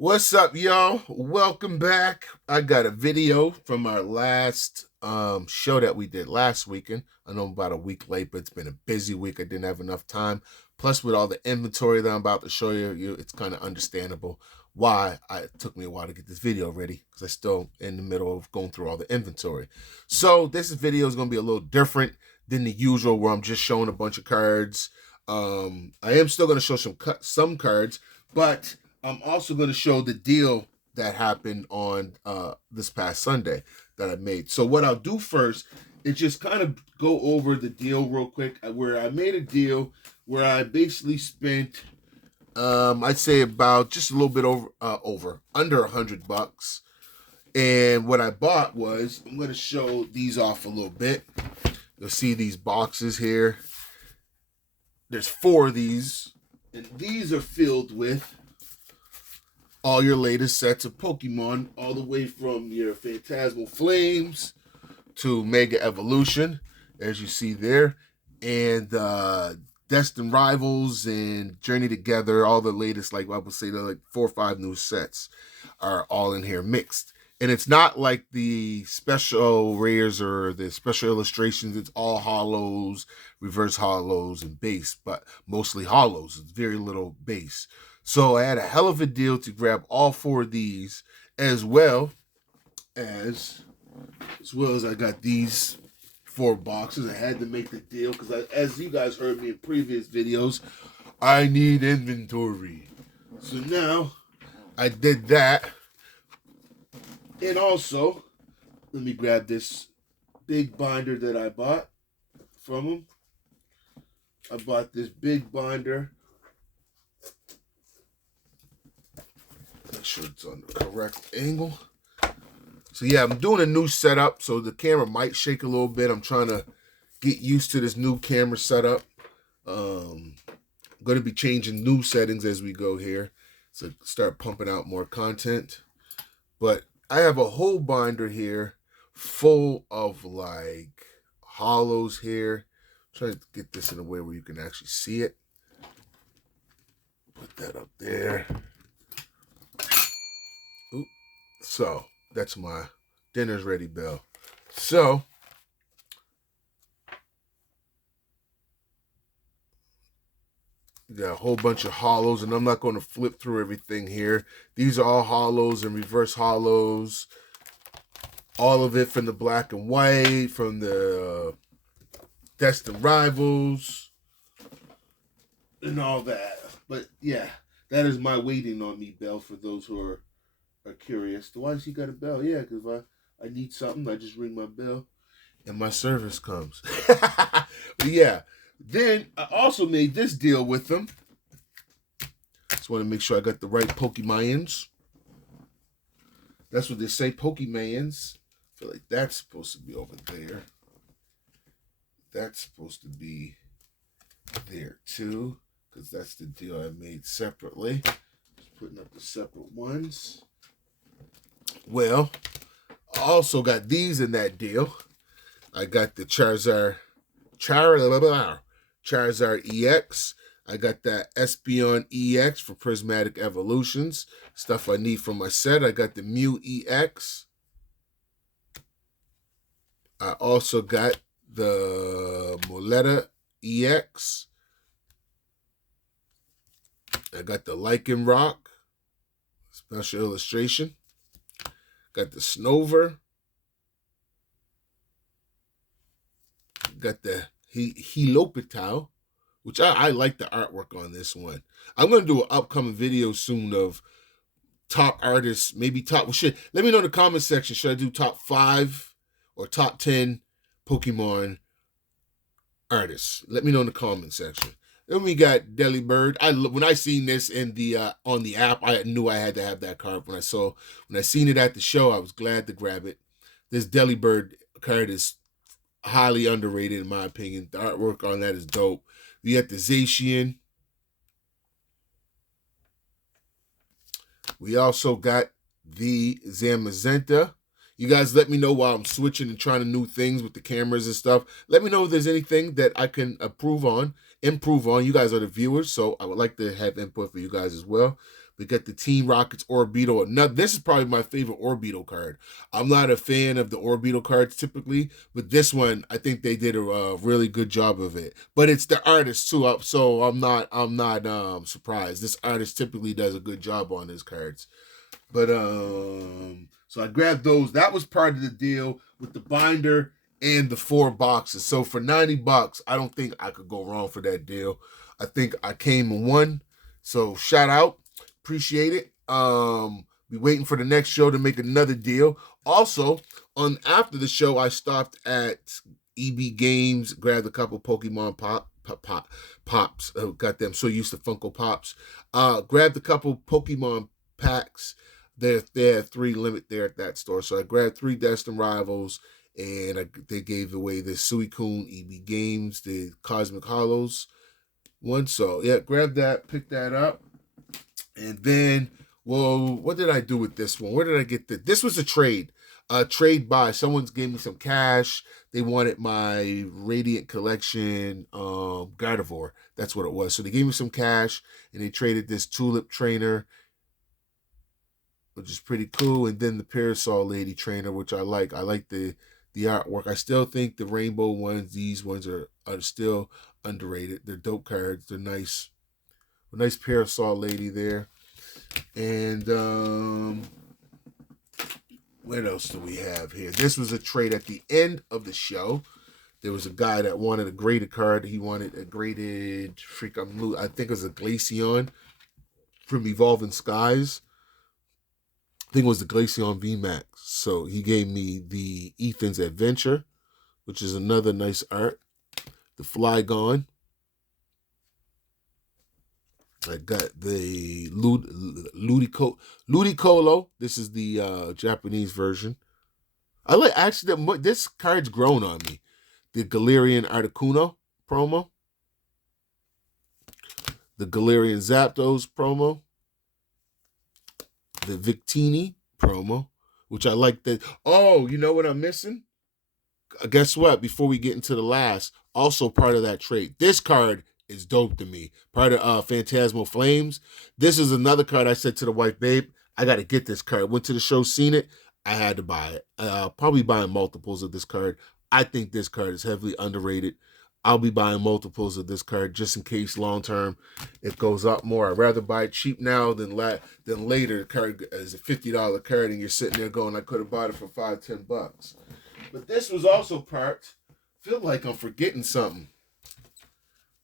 What's up, y'all? Welcome back. I got a video from our last show that we did last weekend. I know I'm about a week late, but it's been a busy week. I didn't have enough time. Plus, with all the inventory that I'm about to show you, it's kind of understandable why it took me a while to get this video ready because I'm still in the middle of going through all the inventory. So this video is going to be a little different than the usual, where I'm just showing a bunch of cards. I am still going to show some cards, but I'm also going to show the deal that happened on this past Sunday that I made. So what I'll do first is just kind of go over the deal real quick, where I made a deal where I basically spent, I'd say about just a little bit over under $100. And what I bought was, I'm going to show these off a little bit. You'll see these boxes here. There's 4 of these, and these are filled with all your latest sets of Pokemon, all the way from your Phantasmal Flames to Mega Evolution, as you see there, and Destined Rivals and Journey Together. All the latest, like I would say, like 4 or 5 new sets are all in here mixed. And it's not like the special rares or the special illustrations. It's all holos, reverse holos, and base, but mostly holos. It's very little base. So I had a hell of a deal to grab all 4 of these, as well as I got these 4 boxes. I had to make the deal because, as you guys heard me in previous videos, I need inventory. So now I did that. And also, let me grab this big binder that I bought from him. I bought this big binder. Make sure it's on the correct angle. So yeah, I'm doing a new setup, so the camera might shake a little bit. I'm trying to get used to this new camera setup. I'm going to be changing new settings as we go here, so start pumping out more content. But I have a whole binder here full of like holos here. Try to get this in a way where you can actually see it. Put that up there. Oop. So that's my dinner's ready bell. So you got a whole bunch of holos, and I'm not going to flip through everything here. These are all holos and reverse holos. All of it from the black and white, from the Destined Rivals, and all that. But yeah, that is my waiting on me bell for those who are curious. Why does he got a bell? Yeah, because if I need something, I just ring my bell and my service comes. But yeah, then I also made this deal with them. Just want to make sure I got the right Pokemons. That's what they say, Pokemons. I feel like that's supposed to be over there. That's supposed to be there too, because that's the deal I made separately. Just putting up the separate ones. Well, I also got these in that deal. I got the Charizard EX. I got that Espeon EX for Prismatic Evolutions. Stuff I need for my set. I got the Mew EX. I also got the Moletta EX. I got the Lycanroc special illustration. Got the Snover. Got the Helopitao, which I like the artwork on this one. I'm going to do an upcoming video soon of top artists, maybe top. Well, shit, let me know in the comment section. Should I do top 5 or top 10 Pokemon artists? Let me know in the comment section. Then we got Delibird. When I seen this in the on the app, I knew I had to have that card. When I seen it at the show, I was glad to grab it. This Delibird card is highly underrated in my opinion. The artwork on that is dope. We got the Zacian. We also got the Zamazenta. You guys let me know while I'm switching and trying new things with the cameras and stuff. Let me know if there's anything that I can improve on. You guys are the viewers, so I would like to have input for you guys as well. We got the Team Rockets Orbital. Now, this is probably my favorite Orbital card. I'm not a fan of the Orbital cards typically, but this one I think they did a really good job of it. But it's the artist too, so I'm not surprised. This artist typically does a good job on his cards. But so I grabbed those. That was part of the deal with the binder and the 4 boxes. So for $90, I don't think I could go wrong for that deal. I think I came in one. So shout out. Appreciate it. Be waiting for the next show to make another deal. Also, on after the show, I stopped at EB Games, grabbed a couple Pokemon pops. Got them so used to Funko Pops. Grabbed a couple Pokemon packs. They had 3 limit there at that store. So I grabbed 3 Destined Rivals, and they gave away the Suicune EB Games, the Cosmic Hollows one. So yeah, grab that, pick that up. And then, well, what did I do with this one? Where did I get this? This was a trade. Trade buy. Someone's gave me some cash. They wanted my Radiant Collection Gardevoir. That's what it was. So they gave me some cash, and they traded this Tulip Trainer, which is pretty cool. And then the Parasol Lady Trainer, which I like. I like the artwork. I still think the rainbow ones, these ones are still underrated. They're dope cards. They're nice. A nice Parasol Lady there. And what else do we have here? This was a trade at the end of the show. There was a guy that wanted a graded card. He wanted a graded I think it was a Glaceon from Evolving Skies. I think it was the Glaceon VMAX. So he gave me the Ethan's Adventure, which is another nice art. The Flygon. I got the Ludicolo. This is the Japanese version. I like actually this card's grown on me. The Galarian Articuno promo. The Galarian Zapdos promo. The Victini promo, which I like that. Oh, you know what I'm missing? Guess what? Before we get into the last, also part of that trade. This card is dope to me. Part of Phantasmal Flames. This is another card I said to the wife, babe, I got to get this card. Went to the show, seen it. I had to buy it. Probably buying multiples of this card. I think this card is heavily underrated. I'll be buying multiples of this card just in case long term it goes up more. I'd rather buy it cheap now than later. The card is a $50 card and you're sitting there going, I could have bought it for $5-10. But this was also part, feel like I'm forgetting something.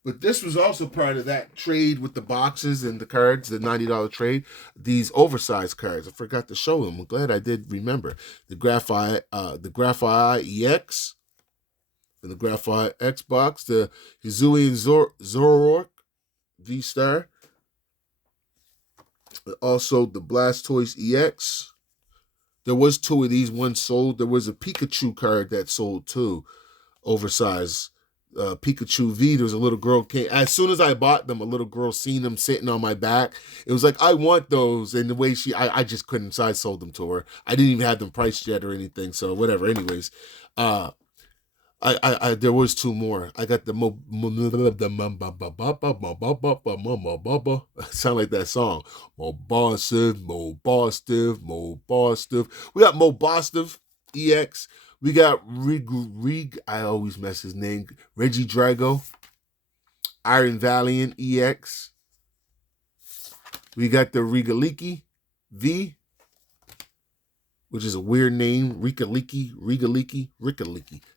But this was also part of that trade with the boxes and the cards, the $90 trade. These oversized cards. I forgot to show them. I'm glad I did remember. The Graphite EX, and the Graphite X box, the Hisuian Zoroark V-Star. Also the Blastoise EX. There was 2 of these. One sold. There was a Pikachu card that sold too. Oversized. Pikachu V. There was a little girl came. As soon as I bought them, a little girl seen them sitting on my back. It was like, I want those. And the way I just couldn't. So I sold them to her. I didn't even have them priced yet or anything. So whatever. Anyways, there was 2 more. I got the sound like that song. Mobostive. We got Mobostive EX. We got I always mess his name. Regidrago. Iron Valiant EX. We got the Regaliki V, which is a weird name. Rigaliki.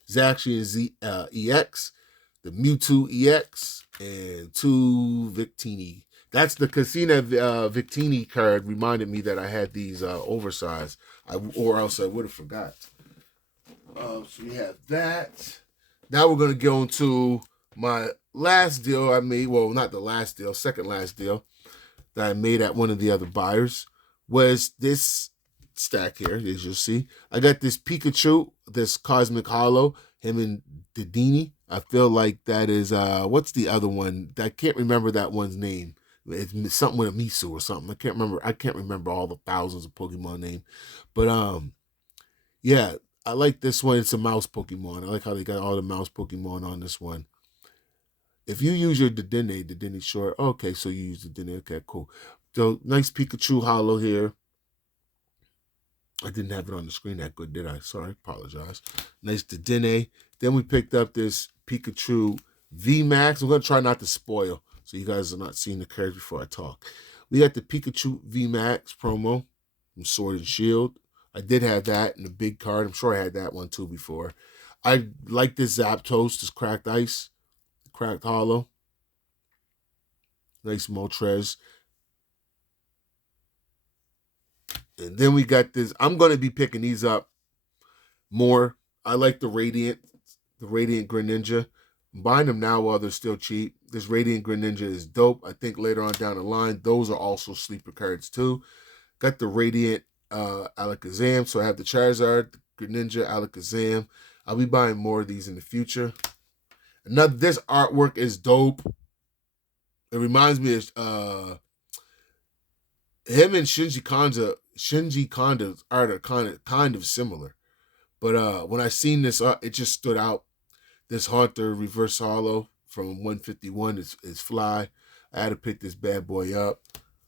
Zacian EX. The Mewtwo EX. And 2 Victini. That's the Casina Victini card. Reminded me that I had these oversized. Or else I would have forgot. So we have that. Now we're going to go into my last deal I made. Well, not the last deal, second last deal that I made at one of the other buyers was this stack here, as you'll see. I got this Pikachu, this Cosmic Hollow, him and Dedenne. I feel like that is, what's the other one? I can't remember that one's name. It's something with a Misu or something. I can't remember all the thousands of Pokemon names. But, yeah. I like this one. It's a mouse Pokemon. I like how they got all the mouse Pokemon on this one. If you use your Dedenne short, okay, so you use Dedenne. Okay, cool. So nice Pikachu holo here. I didn't have it on the screen that good, did I? Sorry, apologize. Nice Dedenne. Then we picked up this Pikachu VMAX. I'm going to try not to spoil so you guys are not seeing the cards before I talk. We got the Pikachu VMAX promo from Sword and Shield. I did have that in the big card. I'm sure I had that one too before. I like this Zapdos, this Cracked Ice, Cracked Hollow. Nice Moltres. And then we got this. I'm going to be picking these up more. I like the Radiant Greninja. I'm buying them now while they're still cheap. This Radiant Greninja is dope. I think later on down the line, those are also sleeper cards too. Got the Radiant Alakazam. So I have the Charizard, the Greninja, Alakazam. I'll be buying more of these in the future. This artwork is dope. It reminds me of him and Shinji Konda's art are kind of similar. But when I seen this, it just stood out. This Haunter Reverse Hollow from 151 is fly. I had to pick this bad boy up.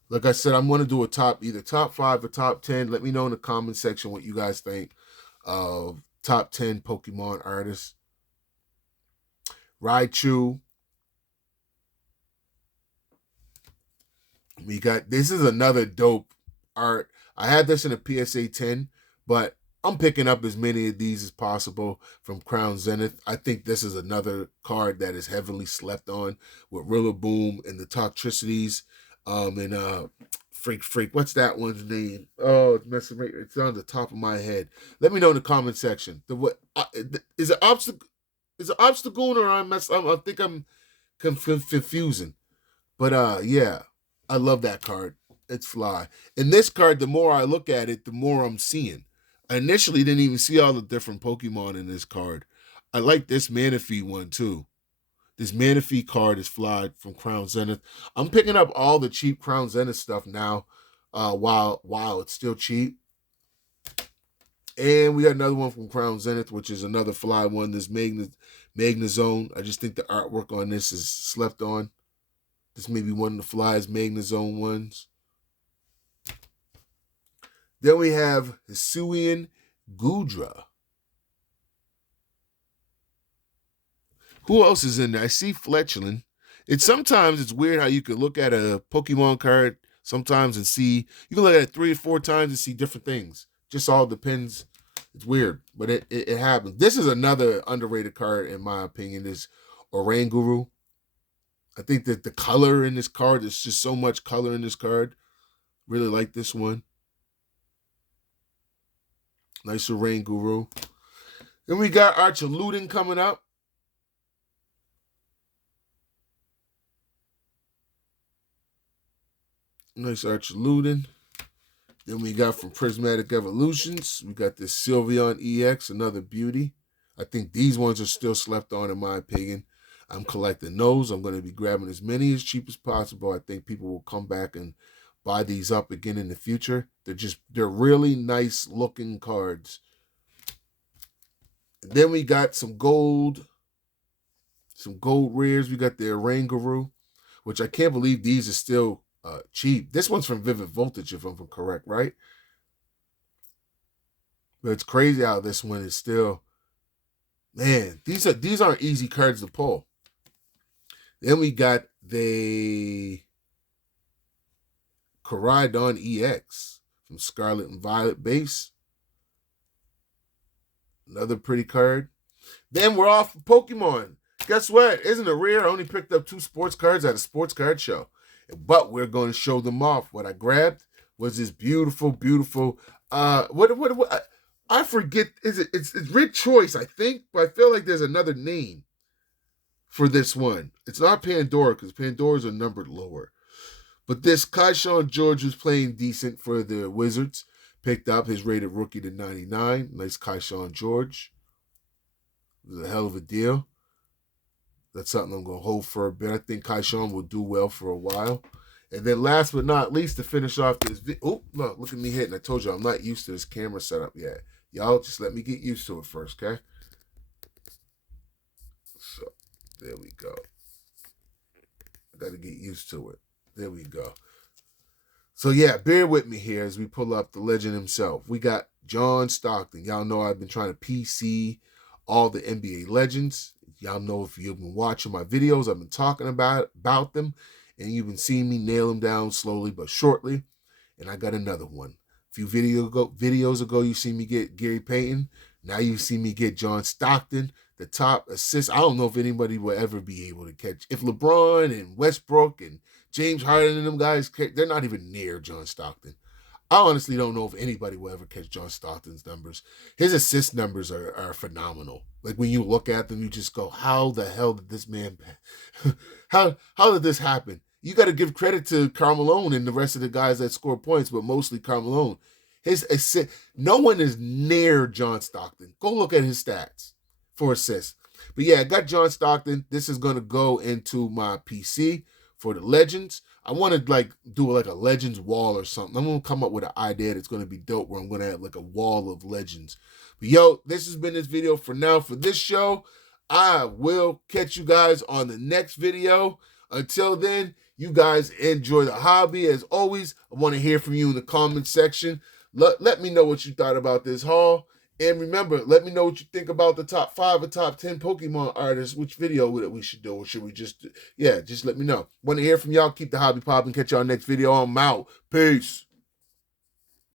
Like I said, I'm going to do either top 5 or top 10. Let me know in the comment section what you guys think of top 10 Pokemon artists. Raichu. This is another dope art. I had this in a PSA 10, but I'm picking up as many of these as possible from Crown Zenith. I think this is another card that is heavily slept on with Rillaboom and the Toxtricities. Freak. What's that one's name? Oh, it's messing me. It's on the top of my head. Let me know in the comment section. Is it Obstagoon or I think I'm confusing. But yeah, I love that card. It's fly. And this card, the more I look at it, the more I'm seeing. I initially didn't even see all the different Pokemon in this card. I like this Manaphy one too. This Manaphy card is fly from Crown Zenith. I'm picking up all the cheap Crown Zenith stuff now, while it's still cheap. And we got another one from Crown Zenith, which is another fly one. This Magnezone. I just think the artwork on this is slept on. This may be one of the fly's Magnezone ones. Then we have Hisuian Goodra. Who else is in there? I see Fletchling. Sometimes it's weird how you could look at a Pokemon card sometimes and see, you can look at it 3 or 4 times and see different things. Just all depends. It's weird, but it happens. This is another underrated card in my opinion, this Oranguru. I think that the color in this card, there's just so much color in this card. Really like this one. Nice Oranguru. Then we got Archaludin coming up. Nice Archaludin. Then we got from Prismatic Evolutions, we got this Sylveon EX, another beauty. I think these ones are still slept on in my opinion. I'm collecting those. I'm going to be grabbing as many as cheap as possible. I think people will come back and buy these up again in the future. They're really nice looking cards. And then we got some gold rares. We got the Oranguru, which I can't believe these are still cheap. This one's from Vivid Voltage, if I'm correct, right? But it's crazy how this one is still. Man, these aren't easy cards to pull. Then we got the Koraidon EX from Scarlet and Violet base. Another pretty card. Then we're off for Pokemon. Guess what? Isn't it rare? I only picked up 2 sports cards at a sports card show. But we're going to show them off. What I grabbed was this beautiful, what I forget. It's Red Choice, I think, but I feel like there's another name for this one. It's not Pandora, because Pandoras are numbered lower. But this Kaishan George, who's playing decent for the Wizards, picked up his rated rookie to 99. Nice Kaishan George. It was a hell of a deal. That's something I'm going to hold for a bit. I think Kaishan will do well for a while. And then last but not least, to finish off this video. Oh, look at me hitting. I told you I'm not used to this camera setup yet. Y'all just let me get used to it first, okay? So, there we go. I got to get used to it. There we go. So yeah, bear with me here as we pull up the legend himself. We got John Stockton. Y'all know I've been trying to PC all the NBA legends. Y'all know if you've been watching my videos, I've been talking about them, and you've been seeing me nail them down slowly but surely. And I got another one. A few videos ago, you see me get Gary Payton. Now you see me get John Stockton, the top assist. I don't know if anybody will ever be able to catch. If LeBron and Westbrook and James Harden and them guys, they're not even near John Stockton. I honestly don't know if anybody will ever catch John Stockton's numbers. His assist numbers are phenomenal. Like when you look at them, you just go, "How the hell did this man? how did this happen?" You got to give credit to Carmelo and the rest of the guys that score points, but mostly Carmelo. His assist, no one is near John Stockton. Go look at his stats for assists. But yeah, I got John Stockton. This is gonna go into my PC for the legends. I want to like do like a legends wall or something. I'm gonna come up with an idea that's gonna be dope where I'm gonna have like a wall of legends. But yo, this has been this video for now for this show. I will catch you guys on the next video. Until then, you guys enjoy the hobby. As always, I want to hear from you in the comment section. Let me know what you thought about this haul. And remember, let me know what you think about the top 5 or top 10 Pokemon artists. Which video we should do, or should we just, just let me know. Want to hear from y'all. Keep the hobby popping. Catch y'all next video. I'm out. Peace.